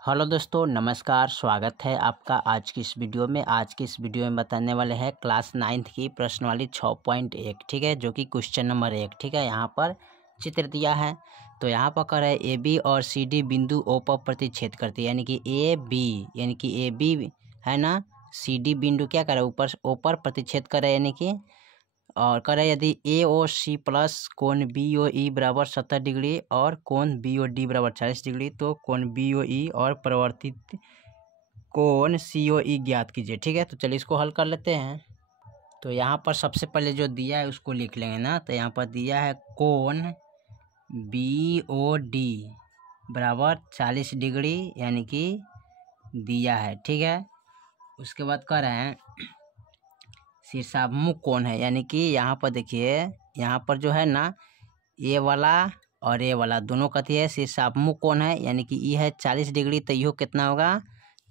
Hello दोस्तों, नमस्कार। स्वागत है आपका आज की इस वीडियो में। आज की इस वीडियो में बताने वाले हैं क्लास 9th की प्रश्नावली 6.1, ठीक है, जो कि क्वेश्चन नंबर 1, ठीक है। यहाँ पर चित्र दिया है, तो यहाँ पर कर है ए बी और सी डी बिंदु ओ पर प्रतिच्छेद करती है, यानी कि ए बी है ना, सी डी बिंदु क्या करे, ऊपर ओ पर प्रतिच्छेद करे, यानी कि और करें यदि ए ओ सी प्लस कोण बी ओ ई बराबर 70 डिग्री और कोण बी ओ डी बराबर 40 डिग्री, तो कोण बी ओ ई और परिवर्तित कोण सी ओ ई ज्ञात कीजिए, ठीक है। तो चलिए इसको हल कर लेते हैं। तो यहाँ पर सबसे पहले जो दिया है उसको लिख लेंगे ना। तो यहाँ पर दिया है कोण बी ओ डी बराबर 40 डिग्री, यानी कि दिया है, ठीक है। उसके बाद कह रहे हैं शीर्षाभिमुख कोण है, यानी कि यहाँ पर देखिए, यहाँ पर जो है ना ए वाला और ए वाला दोनों कथी है, शीर्षाभिमुख कोण है, यानी कि ये है 40 डिग्री, तो यो कितना होगा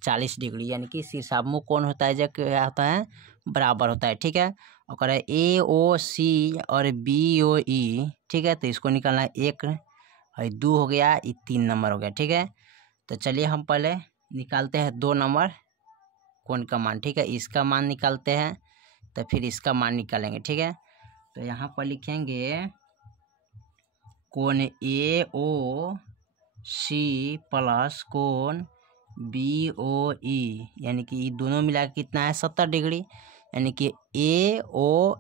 40 डिग्री, यानी कि शीर्षाभिमुख कोण होता है जब क्या होता है, बराबर होता है, ठीक है। और कह रहा है ए ओ सी और बी ओ ई, ठीक है। तो इसको निकालना है, 1 और 2 हो गया, ये 3 नंबर हो गया, ठीक है। तो चलिए हम पहले निकालते हैं 2 नंबर कोण का मान, ठीक है। इसका मान निकालते हैं, तो फिर इसका मान निकालेंगे, ठीक है। तो यहाँ पर लिखेंगे कोण ए ओ सी प्लस कोण बी ओ ई, यानी कि ये दोनों मिला के कितना है 70 डिग्री, यानी कि ए ओ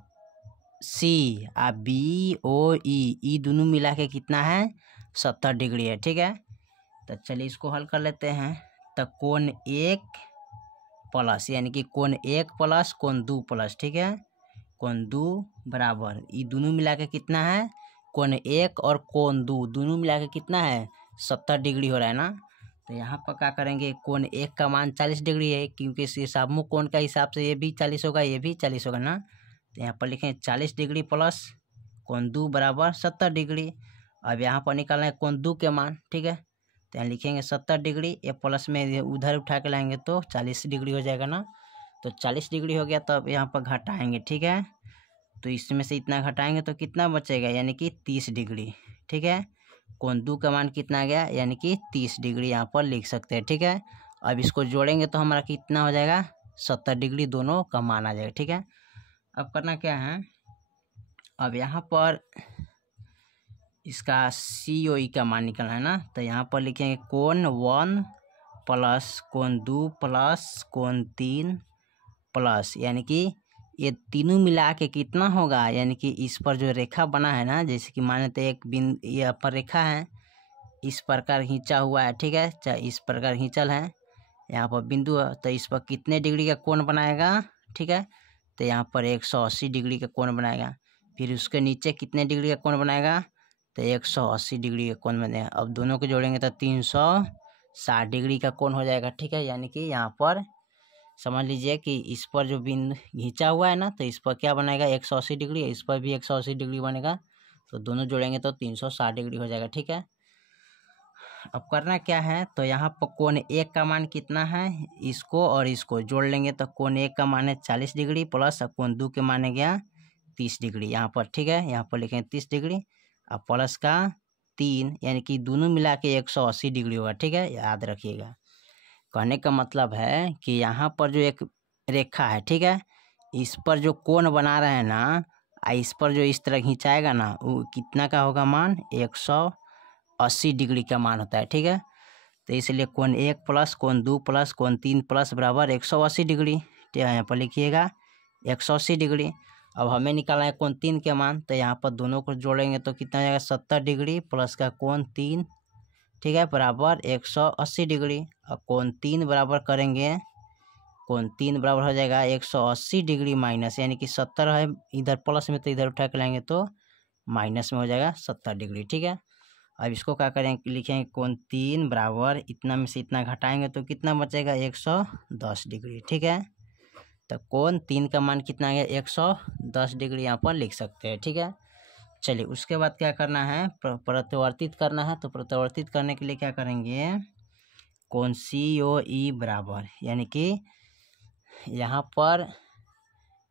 सी और बी ओ ई, ये दोनों मिला के कितना है 70 डिग्री है, ठीक है। तो चलिए इसको हल कर लेते हैं। तो कोण 1 प्लस, यानी कि कोण 1 प्लस कोण 2 प्लस, ठीक है, कोण 2 बराबर ये दोनों मिला के कितना है, कोण 1 और कोण 2 दोनों मिला के कितना है 70 डिग्री हो रहा है ना। तो यहाँ पर क्या करेंगे, कोण 1 का मान 40 डिग्री है, क्योंकि शीर्षाभिमुख कोण का हिसाब से ये भी 40 होगा, ये भी 40 होगा ना। तो यहाँ पर लिखें 40 डिग्री प्लस कोण 2 बराबर 70 डिग्री। अब यहाँ पर निकालना है कोण 2 के मान, ठीक है। तो यहाँ लिखेंगे 70 डिग्री, ये प्लस में उधर उठा के लाएंगे तो 40 डिग्री हो जाएगा ना। तो 40 डिग्री हो गया, तो अब यहाँ पर घटाएंगे, ठीक है। तो इसमें से इतना घटाएंगे तो कितना बचेगा, यानी कि 30 डिग्री, ठीक है। कोण 2 का मान कितना आ गया, यानी कि 30 डिग्री यहाँ पर लिख सकते हैं, ठीक है। अब इसको जोड़ेंगे तो हमारा कितना हो जाएगा 70 डिग्री, दोनों का मान आ जाएगा, ठीक है। अब करना क्या है, अब यहाँ पर इसका सी ओ ई का मान निकालना है ना। तो यहाँ पर लिखेंगे कोण 1 प्लस कोण 2 प्लस कोण 3 प्लस, यानी कि ये तीनों मिला के कितना होगा, यानी कि इस पर जो रेखा बना है ना, जैसे कि मान लेते एक बिंदु, ये पर रेखा है, इस प्रकार खींचा हुआ है, ठीक है, चाहे इस प्रकार खींचल है, यहाँ पर बिंदु है, तो इस पर कितने डिग्री का कोण बनाएगा, ठीक है। तो यहाँ पर 180 डिग्री का कोण बनाएगा। फिर उसके नीचे कितने डिग्री का कोण बनाएगा, तो 180 डिग्री का कोण बनेगा। अब दोनों को जोड़ेंगे तो 360 डिग्री का कोण हो जाएगा, ठीक है। यानी कि यहाँ पर समझ लीजिए कि इस पर जो बिंदु खींचा हुआ है ना, तो इस पर क्या बनेगा 180 डिग्री, इस पर भी 180 डिग्री बनेगा, तो दोनों जोड़ेंगे तो 360 डिग्री हो जाएगा, ठीक है। अब करना क्या है, तो यहाँ पर कोण 1 का मान कितना है, इसको और इसको जोड़ लेंगे, तो कोण 1 का मान है 40 डिग्री प्लस कोण 2 के मान है गया 30 डिग्री यहाँ पर, ठीक है। यहाँ पर लिखेंगे 30 डिग्री और प्लस का 3, यानी कि दोनों मिला के 180 डिग्री होगा, ठीक है, याद रखिएगा। कहने का मतलब है कि यहाँ पर जो एक रेखा है, ठीक है, इस पर जो कोण बना रहे हैं ना, इस पर जो इस तरह खींचाएगा ना, वो कितना का होगा मान 180 डिग्री का मान होता है, ठीक है। तो इसलिए कोण 1 प्लस कोण 2 प्लस कोण 3 प्लस बराबर 180 डिग्री, ठीक है। यहाँ पर लिखिएगा 180 डिग्री। अब हमें निकालना है कोण 3 के मान, तो यहाँ पर दोनों को जोड़ेंगे तो कितना हो जाएगा 70 डिग्री प्लस का कोण 3, ठीक है, बराबर 180 डिग्री। और कोण 3 बराबर करेंगे, कोण 3 बराबर हो जाएगा 180 डिग्री माइनस, यानी कि 70 है इधर प्लस में, तो इधर उठा के लाएंगे तो माइनस में हो जाएगा 70 डिग्री, ठीक है। अब इसको क्या करेंगे, लिखेंगे कोण 3 बराबर इतना में से इतना घटाएंगे तो कितना बचेगा 110 डिग्री, ठीक है। तो कोण 3 का मान कितना आ गया 110 डिग्री यहाँ पर लिख सकते हैं, ठीक है। चलिए उसके बाद क्या करना है, प्रत्यावर्तित करना है। तो प्रत्यावर्तित करने के लिए क्या करेंगे, कोण सी ओ ई बराबर, यानी कि यहाँ पर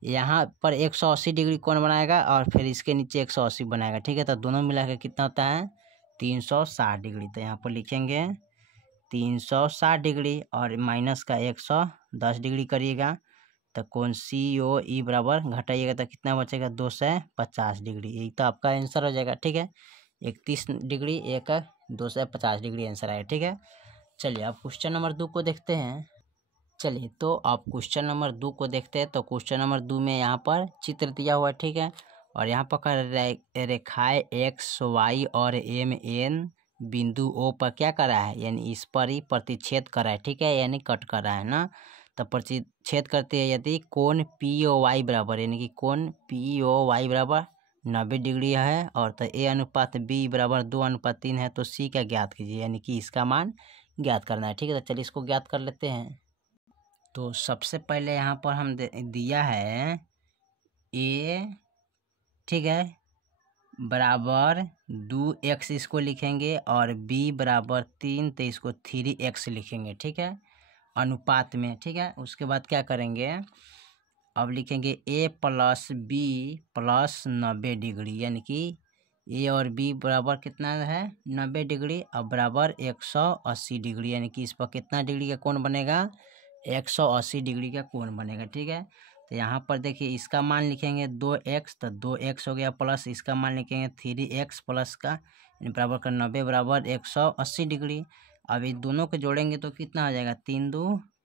180 डिग्री कोण बनाएगा और फिर इसके नीचे 180 बनाएगा, ठीक है। तो दोनों मिला के कितना होता है 360 डिग्री। तो यहाँ पर लिखेंगे 360 डिग्री और माइनस का 110 डिग्री करिएगा तो कोण COE बराबर घटाइएगा तो कितना बचेगा 250 डिग्री। यही तो आपका आंसर हो जाएगा। ठीक है, 31 डिग्री एक 250 डिग्री आंसर आया। ठीक है, चलिए अब क्वेश्चन नंबर 2 को देखते हैं। चलिए तो आप क्वेश्चन नंबर 2 को देखते हैं। तो क्वेश्चन नंबर 2 में यहाँ पर चित्र दिया हुआ है। ठीक है, और यहाँ पर रेखाएं एक्स वाई और MN बिंदु O पर क्या कर रहा है, यानी इस पर ही प्रतिच्छेद कर रहा है। ठीक है, यानी कट कर रहा है ना। तो प्रतिच्छेद करते हैं यदि कोण POY बराबर, यानी कि कोण POY बराबर 90 डिग्री है और तो A अनुपात B बराबर 2:3 है तो C का ज्ञात कीजिए, यानी कि इसका मान ज्ञात करना है। ठीक है, तो चलिए इसको ज्ञात कर लेते हैं। तो सबसे पहले यहाँ पर हम दिया है A, ठीक है, बराबर 2x इसको लिखेंगे और B बराबर 3 तो इसको 3x लिखेंगे। ठीक है, अनुपात में। ठीक है, उसके बाद क्या करेंगे, अब लिखेंगे A plus B plus 90 degree, यानी कि A और B बराबर कितना है 90 डिग्री अब बराबर 180 डिग्री, यानी कि इस पर कितना डिग्री का कोण बनेगा 180 डिग्री का कोण बनेगा। ठीक है, तो यहाँ पर देखिए इसका मान लिखेंगे 2x तो 2x हो गया प्लस इसका मान लिखेंगे 3x प्लस का बराबर का 90 बराबर 180 डिग्री। अब इस दोनों को जोड़ेंगे तो कितना हो जाएगा 3 2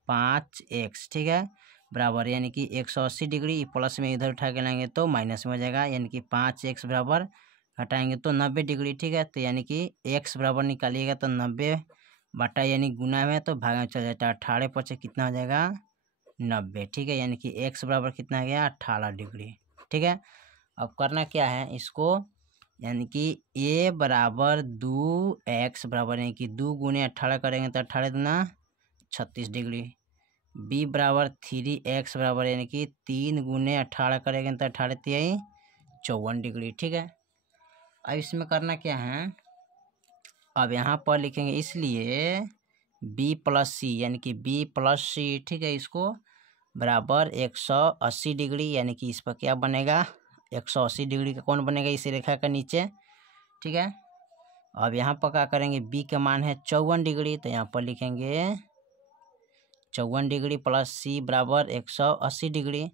5x। ठीक है, बराबर यानी कि 180 डिग्री प्लस में इधर उठा के लाएंगे तो माइनस में हो जाएगा, यानी कि 5x बराबर घटाएंगे तो 90 डिग्री। ठीक है, तो यानी कि x बराबर निकालिएगा तो 90 बटा यानी गुना में तो भाग में चल जाता है 18 पचे कितना हो जाएगा 90। ठीक है, यानी कि x बराबर कितना आ गया 18 डिग्री। ठीक है, अब करना क्या है इसको, यानी कि A बराबर 2x बराबर यानी कि 2 गुने 18 करेंगे तो 18 दूना 36 डिग्री। B बराबर 3x बराबर यानी कि 3 गुने 18 करेंगे तो 18 तिहाई 54 डिग्री। ठीक है, अब इसमें करना क्या है, अब यहाँ पर लिखेंगे इसलिए B प्लस C यानी कि B प्लस C। ठीक है, इसको बराबर 180 डिग्री, यानी कि इस पर क्या बनेगा 180 डिग्री का कोण बनेगा इस रेखा के नीचे। ठीक है, अब यहाँ पर क्या करेंगे B का मान है 54 डिग्री तो यहाँ पर लिखेंगे 54 डिग्री प्लस C बराबर 180 डिग्री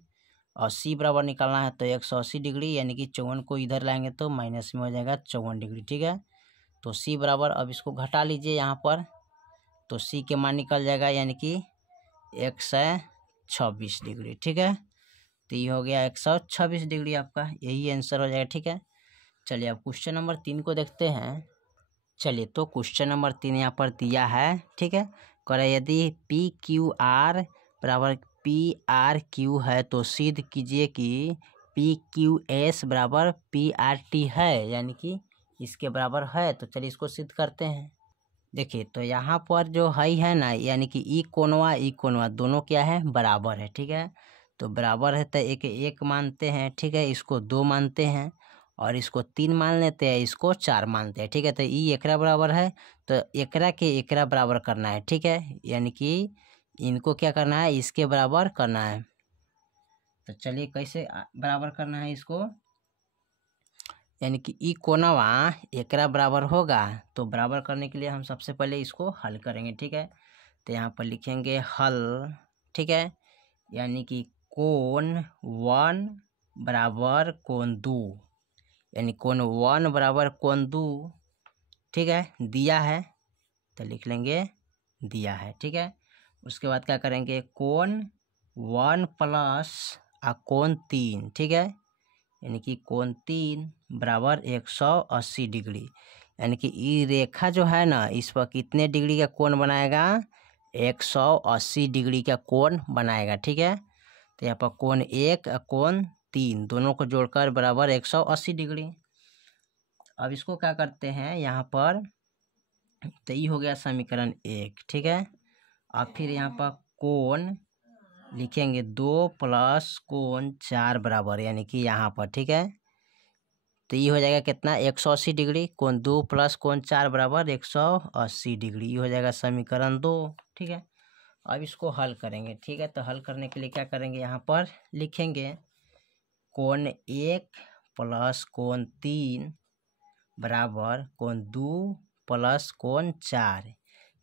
और C बराबर निकालना है तो 180 डिग्री, यानी कि 54 को इधर लाएंगे तो माइनस में हो जाएगा 54 डिग्री। ठीक है, तो C बराबर अब इसको घटा लीजिए यहाँ पर तो C के मान निकल जाएगा, यानी कि 126 डिग्री। ठीक है, तो ये हो गया 126 डिग्री आपका, यही आंसर हो जाएगा। ठीक है, चलिए अब क्वेश्चन नंबर 3 को देखते हैं। चलिए तो क्वेश्चन नंबर 3 यहाँ पर दिया है। ठीक है, कह यदि PQR बराबर PRQ है तो सिद्ध कीजिए कि PQS बराबर PRT है, यानी कि इसके बराबर है। तो चलिए इसको सिद्ध करते हैं। देखिए तो यहाँ पर जो है ना, यानी कि ई कोनवा दोनों क्या है बराबर है। ठीक है, तो बराबर है तो एक मानते हैं। ठीक है, इसको 2 मानते हैं और इसको 3 मान लेते हैं, इसको 4 मानते हैं। ठीक है, तो ई एकरा बराबर है तो एकरा के एकरा बराबर करना है। ठीक है, यानी कि इनको क्या करना है इसके बराबर करना है। तो चलिए कैसे बराबर करना है इसको, यानी कि ई कोनवा एकरा बराबर होगा तो बराबर करने के लिए हम सबसे पहले इसको हल करेंगे। ठीक है, तो यहाँ पर लिखेंगे हल। ठीक है, यानी कि कोण 1 बराबर कोण 2, यानी कोण 1 बराबर कोण 2। ठीक है, दिया है तो लिख लेंगे दिया है। ठीक है, उसके बाद क्या करेंगे कोण 1 प्लस कोण 3। ठीक है, यानी कि कोण 3 बराबर 180 डिग्री, यानी कि ये रेखा जो है ना इस पर कितने डिग्री का कोण बनाएगा 180 डिग्री का कोण बनाएगा। ठीक है, तो यहाँ पर कोण 1 और कोण 3 दोनों को जोड़कर बराबर 180 डिग्री। अब इसको क्या करते हैं यहाँ पर, तो ये हो गया समीकरण 1। ठीक है, अब फिर यहाँ पर कोण लिखेंगे 2 प्लस कोण 4 बराबर, यानी कि यहाँ पर। ठीक है, तो ये हो जाएगा कितना 180 डिग्री, कोण 2 प्लस कोण 4 बराबर 180 डिग्री, ये हो जाएगा समीकरण 2। ठीक है, अब इसको हल करेंगे। ठीक है, तो हल करने के लिए क्या करेंगे यहाँ पर लिखेंगे कोण 1 प्लस कोण 3 बराबर कोण 2 प्लस कोण 4,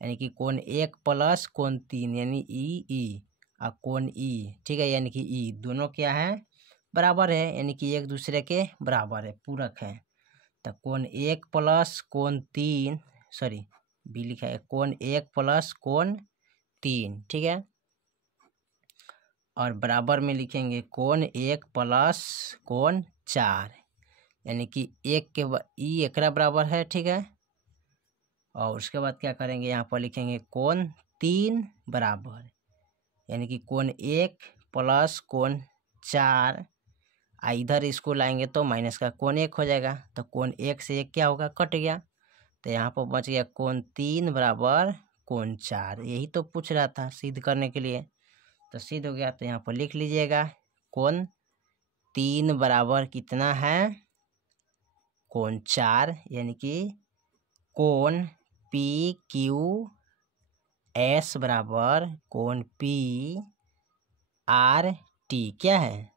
यानी कि कोण 1 प्लस कोण 3 यानी ई और कोण ई, ठीक है, यानी कि ई दोनों क्या है, बराबर है, यानी कि एक दूसरे के बराबर है, पूरक है। तो कोण 1 प्लस कोण 3, सॉरी बी लिखा है, कोण 1 प्लस कोण 3, ठीक है, और बराबर में लिखेंगे कोण 1 प्लस कोण 4, यानी कि एक के ई एकरा बराबर है, ठीक है, और उसके बाद क्या करेंगे, यहाँ पर लिखेंगे कोण 3 बराबर, यानी कि कोण 1 प्लस कोण 4, इधर इसको लाएंगे तो माइनस का कोण 1 हो जाएगा, तो कोण 1 से 1 क्या होगा, कट गया, तो यहाँ पर बच गया कोण 3 बराबर कोण 4। यही तो पूछ रहा था सिद्ध करने के लिए, तो सिद्ध हो गया। तो यहाँ पर लिख लीजिएगा कोण 3 बराबर कितना है, कोण 4, यानी कि कोण पी क्यू एस बराबर कोण पी आर टी क्या है,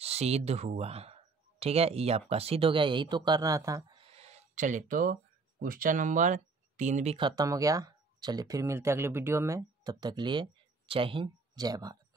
सिद्ध हुआ, ठीक है, ये आपका सिद्ध हो गया, यही तो करना था। चलिए, तो क्वेश्चन नंबर 3 भी खत्म हो गया। चलिए फिर मिलते हैं अगले वीडियो में, तब तक के लिए जय हिंद जय भारत।